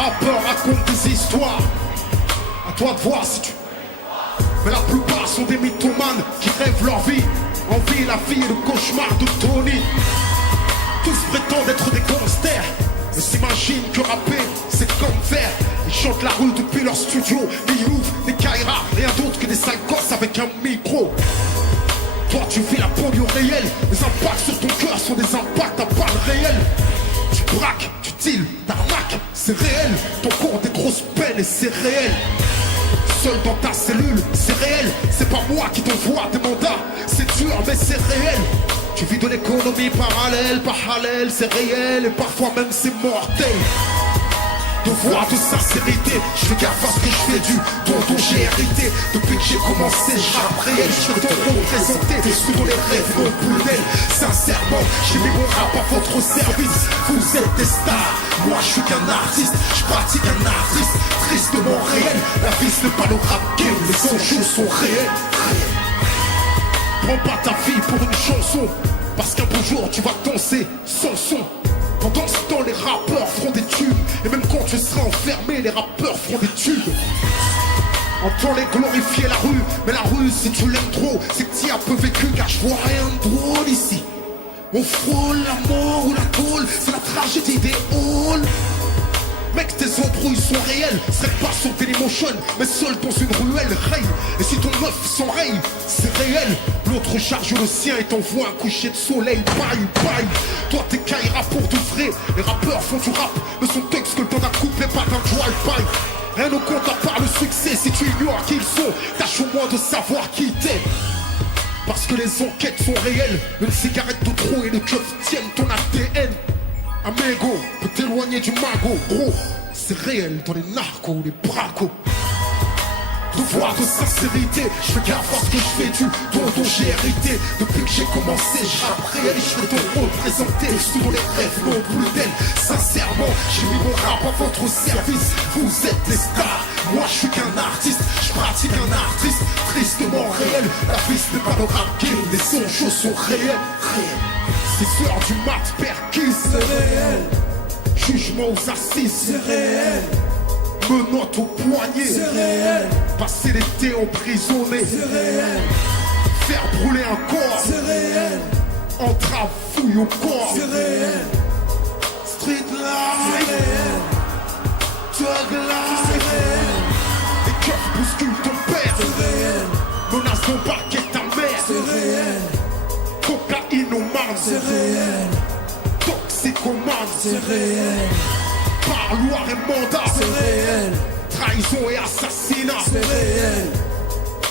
rappeurs racontent des histoires. À toi de voir si tu... Mais la plupart sont des mythomanes qui rêvent leur vie. Envie la vie et le cauchemar de Tony. Tous prétendent être des gangsters et s'imaginent que rapper c'est comme faire. Ils chantent la rue depuis leur studio. Des Youf, des Kaira, rien d'autre que des sales gosses avec un micro. Toi tu vis la banlieue réelle. Les impacts sur ton cœur sont des impacts à balles réelles. Tu braques, tu deals, t'arnaques, c'est réel. Ton compte des grosses peines et c'est réel. Seul dans ta cellule, c'est réel. C'est pas moi qui t'envoie des mandats. C'est dur mais c'est réel. Tu vis de l'économie parallèle, c'est réel. Et parfois même c'est mortel. De voir de sincérité, je fais gaffe à ce que je fais du don dont j'ai hérité. Depuis que j'ai commencé, je rappe réel, je fais ton représenter. Sous dans les rêves, non plus d'elle. Sincèrement, j'ai mis mon rap à votre service. Vous êtes des stars, moi je suis qu'un artiste. Je pratique un artiste, tristement réel. La vie ce n'est pas le rap game, les enjeux sont réels. Prends pas ta vie pour une chanson, parce qu'un beau jour tu vas danser sans son. Pendant ce temps les rappeurs feront des tubes. Et même quand tu seras enfermé, les rappeurs feront des tubes. Entends les glorifier la rue. Mais la rue si tu l'aimes trop, c'est que t'y as peu vécu. Car je vois rien de drôle ici. On frôle la mort ou la tôle. C'est la tragédie des halls. Mec tes embrouilles sont réelles. Serait pas sur Dailymotion, mais seul dans une ruelle raye. Et si ton œuf s'enraye, c'est réel. L'autre charge le sien et t'envoie un coucher de soleil. Bye bye. Toi t'es Kaira pour de vrai. Les rappeurs font du rap, ne sont textes que le temps d'un couple et pas d'un drive-by. Rien ne compte à part le succès. Si tu ignores qui ils sont, tâche au moins de savoir qui t'es. Parce que les enquêtes sont réelles. Une cigarette de trop et le keuf tiennent ton ADN. Amigo, peut t'éloigner du magot, gros. C'est réel dans les narcos ou les bracos. Devoir de sincérité, je fais gaffe à ce que je fais du don dont j'ai hérité. Depuis que j'ai commencé, je rappe réel, je fais ton représenter. Sous les rêves, non plus d'elle. Sincèrement, j'ai mis mon rap à votre service. Vous êtes des stars, moi je suis qu'un artiste. Je pratique un artiste, tristement réel. La vie ce n'est pas le rap game, les enjeux sont réels. 6 heures du mat, perquis, c'est réel. Jugement aux assises, c'est réel. Menottes au poignet, c'est réel. Passer l'été emprisonné, c'est réel. Faire brûler un corps, c'est réel. Entravouille au corps, c'est réel. Street life, c'est réel. Thug life, c'est réel. Les keufs bousculent ton père, c'est réel. Menace d'embarquer ta mère, c'est réel. Cocaïnomane, c'est réel. Toxicomane, c'est réel. Parloir et mandat, c'est réel. Trahison et assassinat, c'est réel.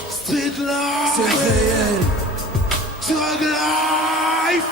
Street life, c'est réel. Thug life.